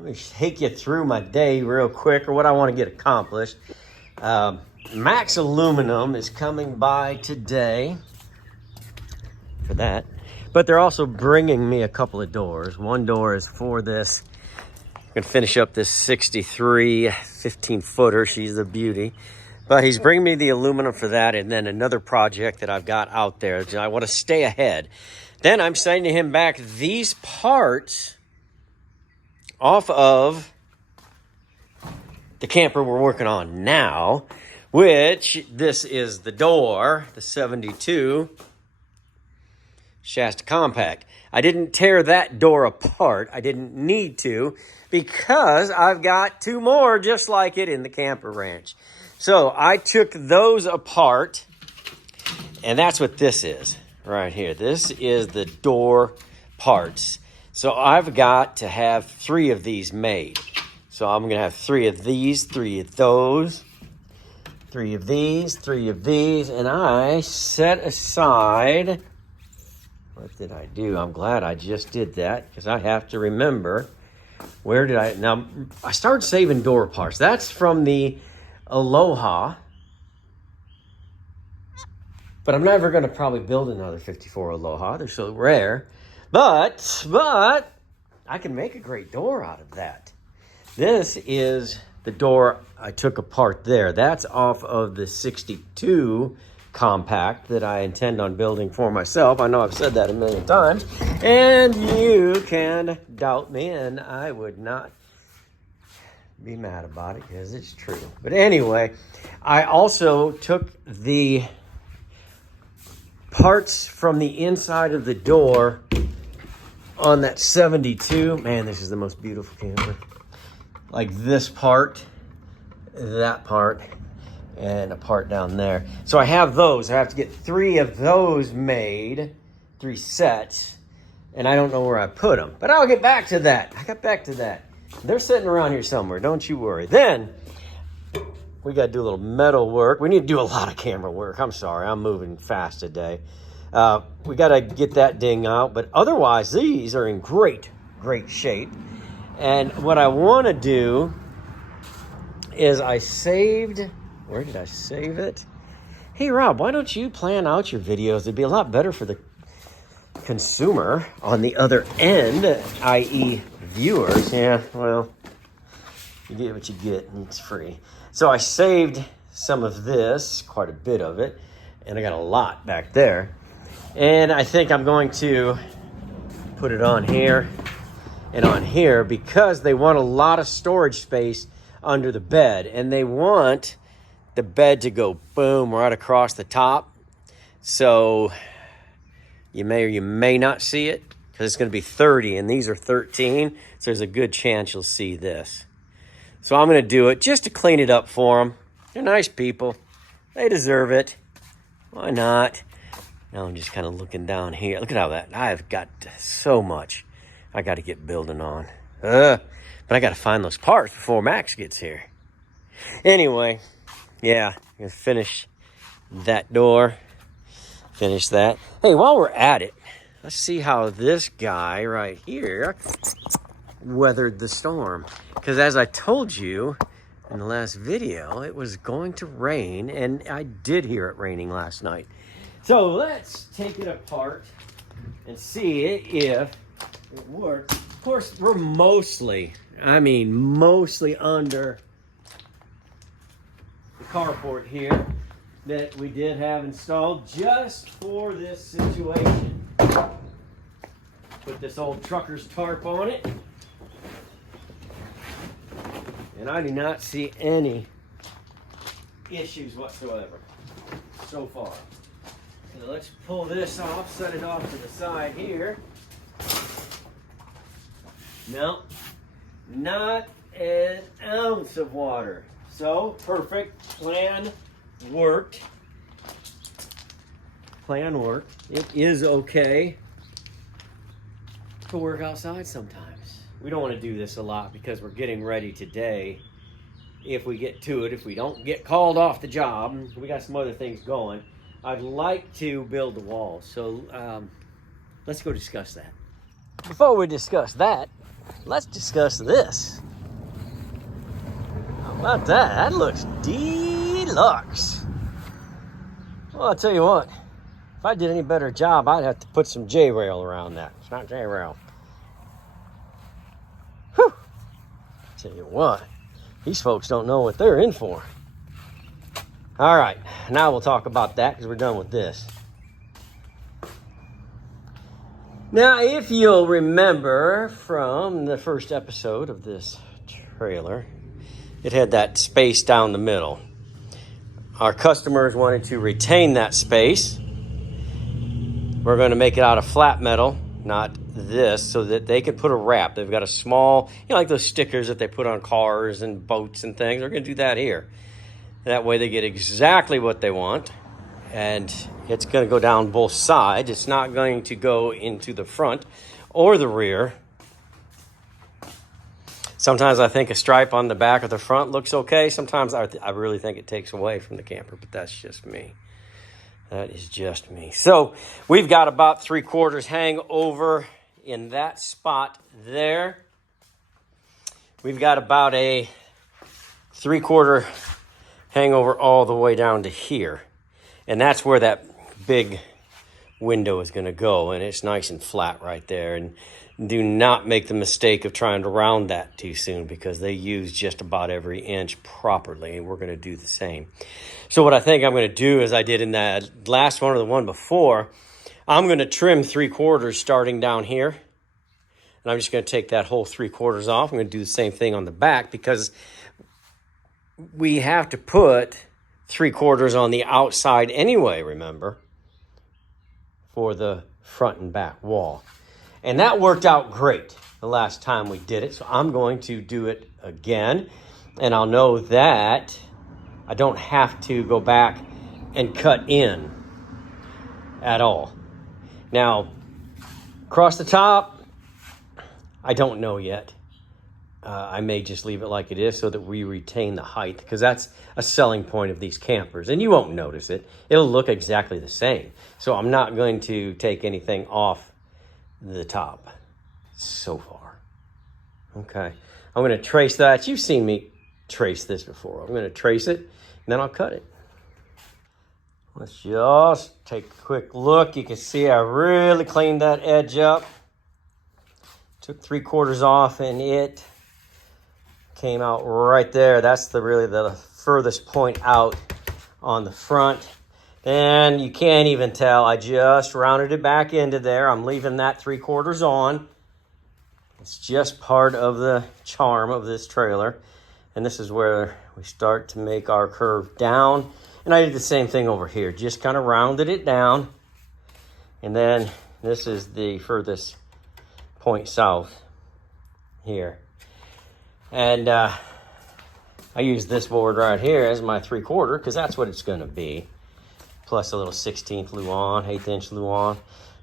let me take you through my day real quick, or what I want to get accomplished. Max Aluminum is coming by today for that, but they're also bringing me a couple of doors. One door is for this. I'm gonna finish up this 63 15-footer. She's a beauty. But he's bringing me the aluminum for that, and then another project that I've got out there. I want to stay ahead. Then I'm sending him back these parts off of the camper we're working on now, which this is the door, the 72 Shasta Compact. I didn't tear that door apart. I didn't need to, because I've got two more just like it in the camper ranch. So I took those apart, and that's what this is right here. This is the door parts. So I've got to have 3 of these made. So I'm going to have 3 of these, 3 of those, 3 of these, 3 of these, and I set aside, what did I do? I'm glad I just did that, because I have to remember, where did I, now I started saving door parts. That's from the Aloha, but I'm never going to probably build another 54 Aloha. They're so rare, but I can make a great door out of that. This is the door I took apart there. That's off of the 62 Compact that I intend on building for myself. I know I've said that a million times, and you can doubt me, and I would not be mad about it, because it's true. But anyway, I also took the parts from the inside of the door on that 72. Man, this is the most beautiful camper. Like this part, that part, and a part down there. So I have those. I have to get 3 of those made, 3 sets, and I don't know where I put them. But I'll get back to that. I got back to that. They're sitting around here somewhere, don't you worry. Then, we got to do a little metal work. We need to do a lot of camera work. I'm sorry, I'm moving fast today. We got to get that ding out, but otherwise, these are in great shape. And what I want to do is I saved, where did I save it? Hey, Rob, why don't you plan out your videos? It'd be a lot better for the consumer on the other end, i.e. viewers. Yeah, well, you get what you get, and it's free. So I saved some of this, quite a bit of it, and I got a lot back there. And I think I'm going to put it on here and on here, because they want a lot of storage space under the bed, and they want the bed to go boom right across the top. So you may or you may not see it, because it's going to be 30 and these are 13. So there's a good chance you'll see this. So I'm going to do it just to clean it up for them. They're nice people. They deserve it. Why not? Now I'm just kind of looking down here. Look at how that, I've got so much I got to get building on. But I got to find those parts before Max gets here. Anyway, yeah, I'm going to finish that door. Finish that. Hey, while we're at it, let's see how this guy right here weathered the storm. Because as I told you in the last video, it was going to rain, and I did hear it raining last night. So let's take it apart and see if it works. Of course, we're mostly under the carport here that we did have installed just for this situation. Put this old trucker's tarp on it, and I do not see any issues whatsoever so far. So let's pull this off, set it off to the side here. No, not an ounce of water. So perfect, plan worked. Plan worked. It is okay to work outside sometimes. We don't want to do this a lot because we're getting ready today. If we get to it, if we don't get called off the job, we got some other things going. I'd like to build the walls. So let's go discuss that. Before we discuss that, let's discuss this. How about that? That looks deluxe. Well, I'll tell you what. If I did any better job, I'd have to put some J-rail around that. It's not J-rail. Whew. Tell you what, these folks don't know what they're in for. All right, now we'll talk about that because we're done with this. Now, if you'll remember from the first episode of this trailer, it had that space down the middle. Our customers wanted to retain that space. We're going to make it out of flat metal, not this, so that they can put a wrap. They've got a small, like those stickers that they put on cars and boats and things. They're going to do that here. That way they get exactly what they want. And it's going to go down both sides. It's not going to go into the front or the rear. Sometimes I think a stripe on the back or the front looks okay. Sometimes I really think it takes away from the camper, but that's just me. That is just me. So we've got about 3/4 hang over in that spot there. We've got about a 3/4 hangover all the way down to here. And that's where that big window is going to go. And it's nice and flat right there. And do not make the mistake of trying to round that too soon because they use just about every inch properly. And we're going to do the same. So what I think I'm going to do is I did in that last one or the one before, I'm going to trim 3/4 starting down here. And I'm just going to take that whole 3/4 off. I'm going to do the same thing on the back because we have to put 3/4 on the outside anyway, remember, for the front and back wall. And that worked out great the last time we did it. So I'm going to do it again. And I'll know that I don't have to go back and cut in at all. Now, across the top, I don't know yet. I may just leave it like it is so that we retain the height because that's a selling point of these campers. And you won't notice it. It'll look exactly the same. So I'm not going to take anything off the top so far. Okay. I'm going to trace that. You've seen me trace this before. I'm going to trace it and then I'll cut it. Let's just take a quick look. You can see I really cleaned that edge up. Took 3/4 off and it came out right there. That's really the furthest point out on the front. And you can't even tell. I just rounded it back into there. I'm leaving that 3/4 on. It's just part of the charm of this trailer. And this is where we start to make our curve down. And I did the same thing over here. Just kind of rounded it down. And then this is the furthest point south here. And I use this board right here as my 3/4 because that's what it's going to be. Plus a little 16th Luan, 1/8" Luan.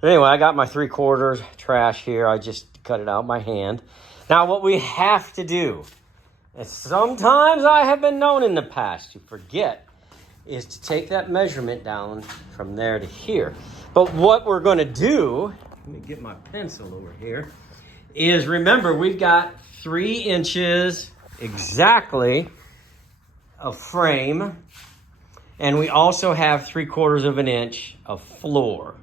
But anyway, I got my 3/4 trash here. I just cut it out by hand. Now what we have to do, and sometimes I have been known in the past to forget, is to take that measurement down from there to here. But what we're going to do, let me get my pencil over here, is remember we've got 3 inches exactly of frame, and we also have 3/4 inch of floor.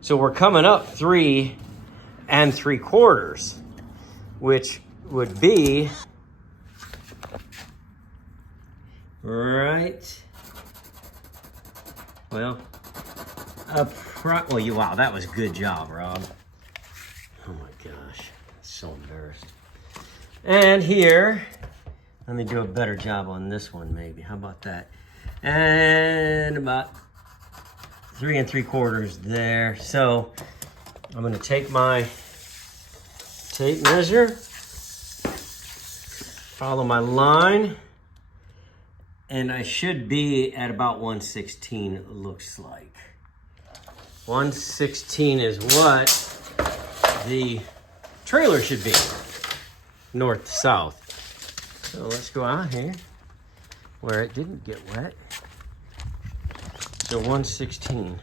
So we're coming up 3 3/4, which would be right, well, up front. Well, wow, that was a good job, Rob. Oh my gosh, so embarrassed. And here, let me do a better job on this one maybe. How about that? And about 3 3/4 there. So I'm going to take my tape measure, follow my line, and I should be at about 1/16 it looks like. 1/16 is what the trailer should be, north to south. So let's go out here where it didn't get wet. So 1/16.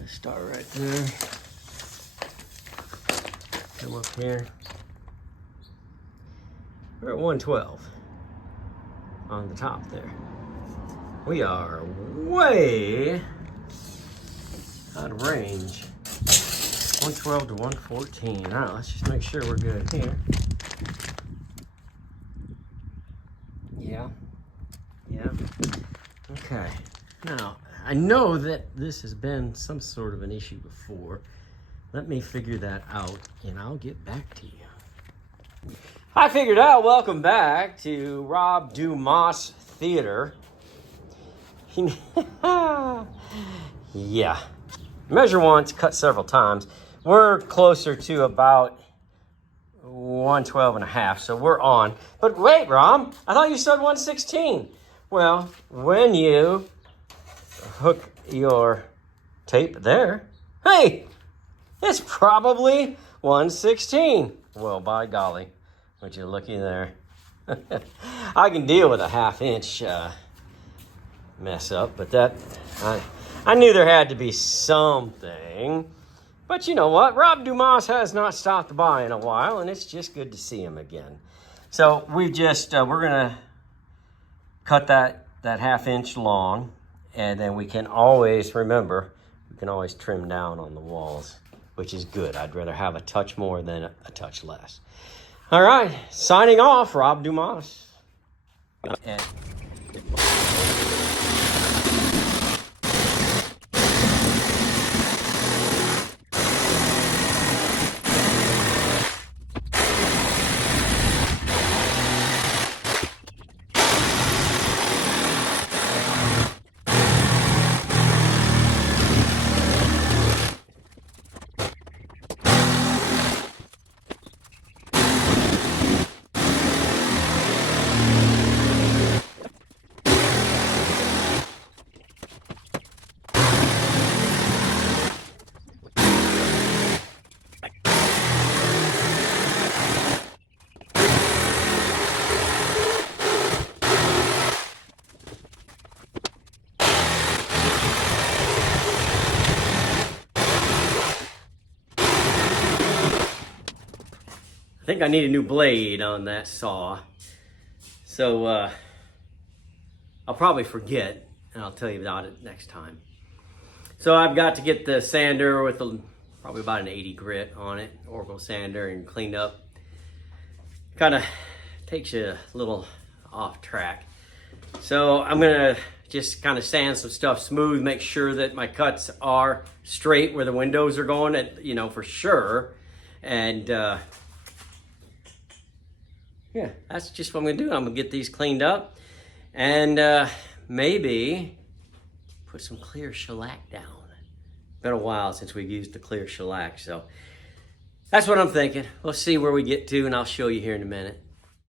Let's start right there. Come up here. We're at 112 on the top there. We are way out of range. 112 to 114. All right, let's just make sure we're good here. Yeah. Okay. Now, I know that this has been some sort of an issue before. Let me figure that out, and I'll get back to you. I figured out. Welcome back to Rob Dumass Theater. Yeah. Measure once, cut several times. We're closer to about 112 and a half, so we're on. But wait, Rob, I thought you said 116. Well, when you hook your tape there, hey, it's probably 116. Well, by golly, would you looky there. I can deal with a ½ inch mess up, but that, I knew there had to be something. But you know what? Rob Dumass has not stopped by in a while, and it's just good to see him again. So we just, we're gonna cut that ½ inch long, and then we can always, remember, we can always trim down on the walls, which is good. I'd rather have a touch more than a touch less. All right, signing off, Rob Dumass. And I think I need a new blade on that saw. So I'll probably forget, and I'll tell you about it next time. So I've got to get the sander with probably about an 80 grit on it, Oracle sander, and cleaned up. Kind of takes you a little off track. So I'm gonna just kind of sand some stuff smooth, make sure that my cuts are straight where the windows are going, for sure. And yeah, that's just what I'm gonna do. I'm gonna get these cleaned up and maybe put some clear shellac down. Been a while since we've used the clear shellac, so that's what I'm thinking. We'll see where we get to, and I'll show you here in a minute.